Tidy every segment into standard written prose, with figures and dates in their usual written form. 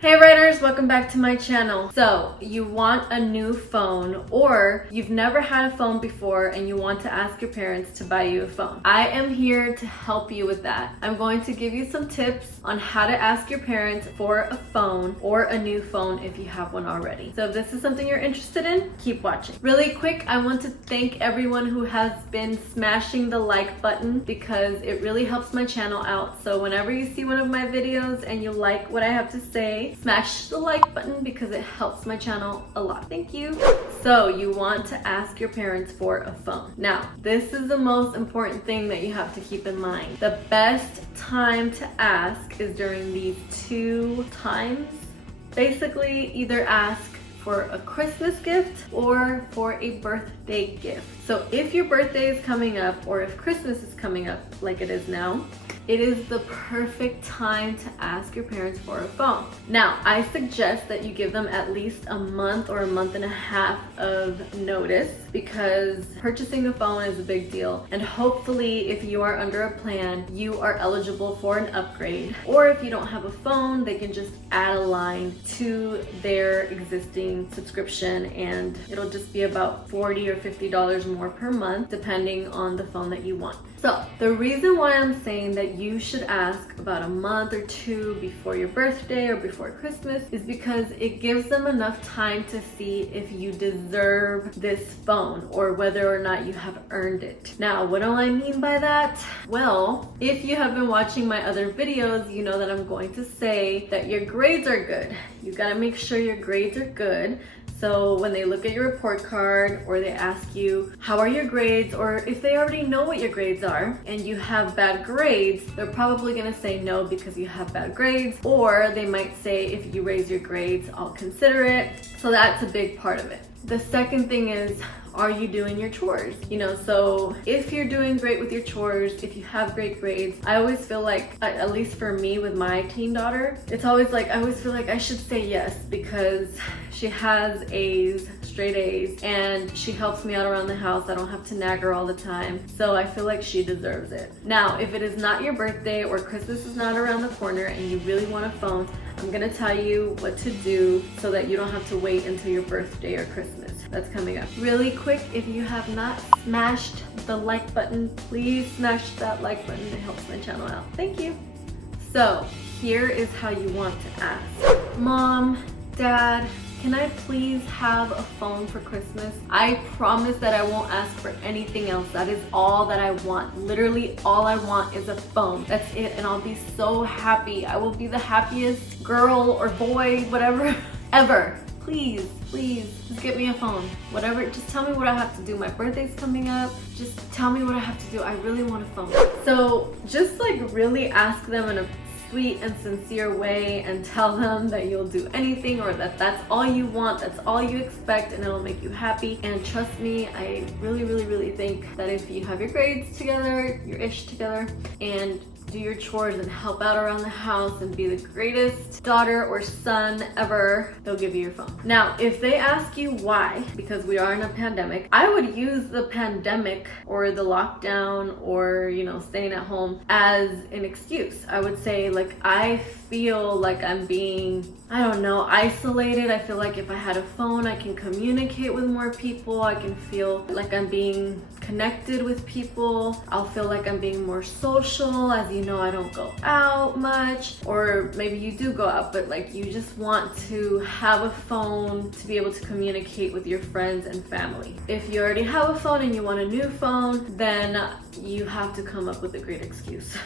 Hey writers, welcome back to my channel. So you want a new phone, or you've never had a phone before and you want to ask your parents to buy you a phone. I am here to help you with that. I'm going to give you some tips on how to ask your parents for a phone or a new phone if you have one already. So if this is something you're interested in, keep watching. Really quick, I want to thank everyone who has been smashing the like button because it really helps my channel out. So whenever you see one of my videos and you like what I have to say, smash the like button because it helps my channel a lot. Thank you. So you want to ask your parents for a phone. Now, this is the most important thing that you have to keep in mind. The best time to ask is during these two times. Basically, either ask for a Christmas gift or for a birthday gift. So if your birthday is coming up or if Christmas is coming up like it is now, it is the perfect time to ask your parents for a phone. Now, I suggest that you give them at least a month or a month and a half of notice because purchasing a phone is a big deal. And hopefully, if you are under a plan, you are eligible for an upgrade. Or if you don't have a phone, they can just add a line to their existing subscription and it'll just be about $40 or $50 more per month, depending on the phone that you want. So the reason why I'm saying that you should ask about a month or two before your birthday or before Christmas is because it gives them enough time to see if you deserve this phone or whether or not you have earned it. Now, what do I mean by that? Well, if you have been watching my other videos, you know that I'm going to say that your grades are good. You gotta make sure your grades are good. So when they look at your report card or they ask you, how are your grades? Or if they already know what your grades are and you have bad grades, they're probably gonna say no because you have bad grades. Or they might say, if you raise your grades, I'll consider it. So that's a big part of it. The second thing is, are you doing your chores? So if you're doing great with your chores, if you have great grades, I always feel like, at least for me with my teen daughter, it's always like, I always feel like I should say yes because she has A's, straight A's, and she helps me out around the house. I don't have to nag her all the time. So I feel like she deserves it. Now, if it is not your birthday or Christmas is not around the corner and you really want a phone, I'm gonna tell you what to do so that you don't have to wait until your birthday or Christmas. That's coming up. Really quick, if you have not smashed the like button, please smash that like button. It helps my channel out. Thank you. So here is how you want to ask. Mom, Dad, can I please have a phone for Christmas? I promise that I won't ask for anything else. That is all that I want. Literally all I want is a phone. That's it, and I'll be so happy. I will be the happiest girl or boy, whatever, ever. Please, just get me a phone. Whatever, just tell me what I have to do. My birthday's coming up. Just tell me what I have to do. I really want a phone. So just like really ask them in a sweet and sincere way and tell them that you'll do anything or that that's all you want, that's all you expect, and it'll make you happy. And trust me, I really think that if you have your grades together, your ish together, and do your chores and help out around the house and be the greatest daughter or son ever, they'll give you your phone. Now, if they ask you why, because we are in a pandemic, I would use the pandemic or the lockdown or, staying at home as an excuse. I would say, like, I feel like I'm being, isolated. I feel like if I had a phone, I can communicate with more people. I can feel like I'm being connected with people. I'll feel like I'm being more social. As you know, I don't go out much, or maybe you do go out, but like you just want to have a phone to be able to communicate with your friends and family. If you already have a phone and you want a new phone, then you have to come up with a great excuse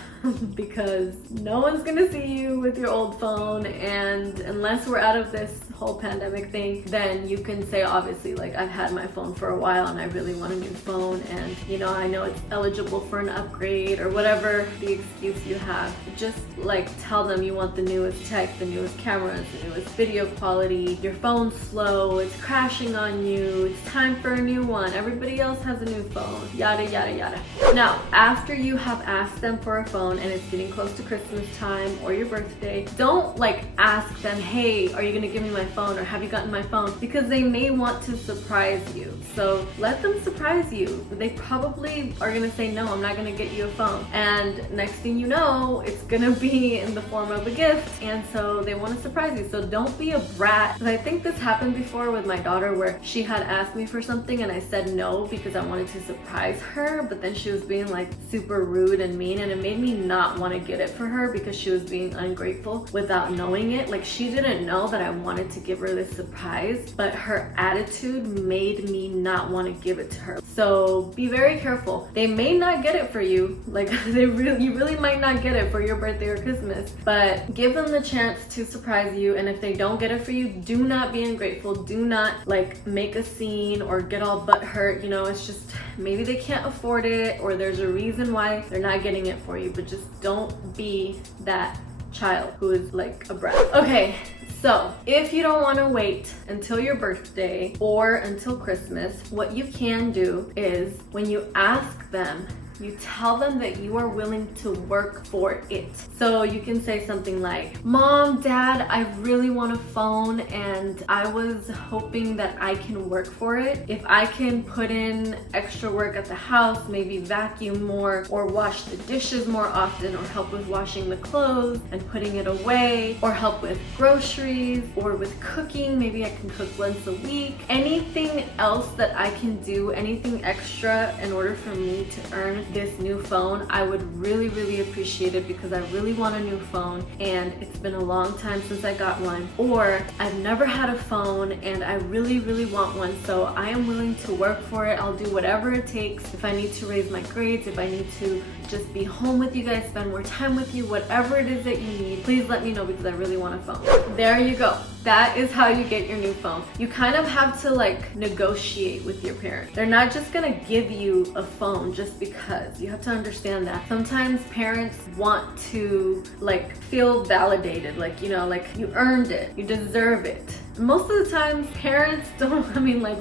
because no one's gonna see you with your old phone, and unless we're out of this whole pandemic thing, then you can say, obviously, like, I've had my phone for a while and I really want a new phone, and I know it's eligible for an upgrade or whatever the excuse you have. Just like tell them you want the newest tech, the newest cameras, the newest video quality, your phone's slow, it's crashing on you, it's time for a new one, everybody else has a new phone, yada yada. Now, after you have asked them for a phone and it's getting close to Christmas time or your birthday, don't like ask them, hey, are you gonna give me my phone, or have you gotten my phone? Because they may want to surprise you. So let them surprise you. They probably are gonna say, no, I'm not gonna get you a phone. And next thing thing you know, it's gonna be in the form of a gift, and so they want to surprise you. So don't be a brat. I think this happened before with my daughter where she had asked me for something and I said no because I wanted to surprise her, but then she was being like super rude and mean, and it made me not want to get it for her because she was being ungrateful without knowing it. Like, she didn't know that I wanted to give her this surprise, but her attitude made me not want to give it to her. So be very careful. They may not get it for you, like you really might not get it for your birthday or Christmas, but give them the chance to surprise you. And if they don't get it for you, do not be ungrateful. Do not like make a scene or get all butthurt. You know, it's just maybe they can't afford it or there's a reason why they're not getting it for you, but just don't be that child who is like a brat. Okay, so if you don't want to wait until your birthday or until Christmas, what you can do is when you ask them, you tell them that you are willing to work for it. So you can say something like, Mom, Dad, I really want a phone and I was hoping that I can work for it. If I can put in extra work at the house, maybe vacuum more or wash the dishes more often or help with washing the clothes and putting it away or help with groceries or with cooking, maybe I can cook once a week. Anything else that I can do, anything extra in order for me to earn this new phone, I would really appreciate it because I really want a new phone and it's been a long time since I got one, or I've never had a phone and I really want one, so I am willing to work for it. I'll do whatever it takes. If I need to raise my grades, if I need to just be home with you guys, spend more time with you, whatever it is that you need, please let me know because I really want a phone. There you go. That is how you get your new phone. You kind of have to like negotiate with your parents. They're not just gonna give you a phone just because. You have to understand that. Sometimes parents want to like feel validated, like, you know, like you earned it, you deserve it. Most of the time parents don't,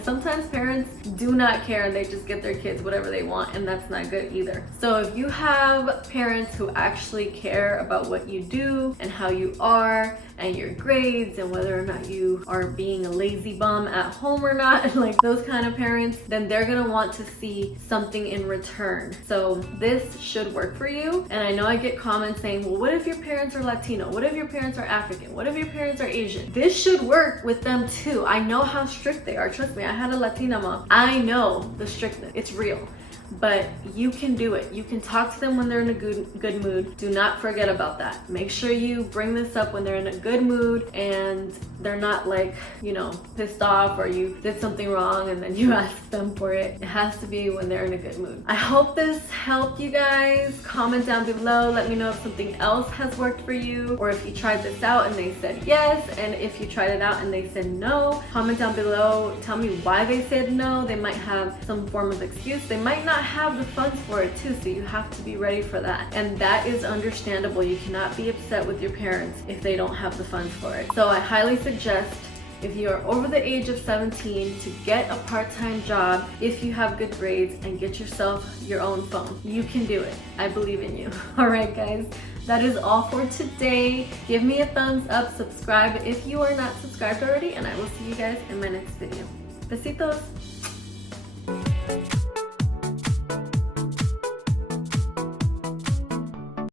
sometimes parents do not care and they just get their kids whatever they want, and that's not good either. So if you have parents who actually care about what you do and how you are and your grades and whether or not you are being a lazy bum at home or not, like those kind of parents, then they're gonna want to see something in return. So this should work for you. And I know I get comments saying, well, what if your parents are Latino? What if your parents are African? What if your parents are Asian? This should work with them too. I know how strict they are. Trust me, I had a Latina mom. I know the strictness. It's real. But you can do it. You can talk to them when they're in a good mood. Do not forget about that. Make sure you bring this up when they're in a good mood and they're not like, you know, pissed off or you did something wrong and then you ask them for it. It has to be when they're in a good mood. I hope this helped you guys. Comment down below. Let me know if something else has worked for you or if you tried this out and they said yes, and if you tried it out and they said no. Comment down below. Tell me why they said no. They might have some form of excuse. They might not have the funds for it too, so you have to be ready for that, and that is understandable. You cannot be upset with your parents if they don't have the funds for it. So I highly suggest, if you are over the age of 17, to get a part-time job if you have good grades and get yourself your own phone. You can do it. I believe in you. All right, guys. That is all for today. Give me a thumbs up, subscribe if you are not subscribed already, and I will see you guys in my next video. Besitos.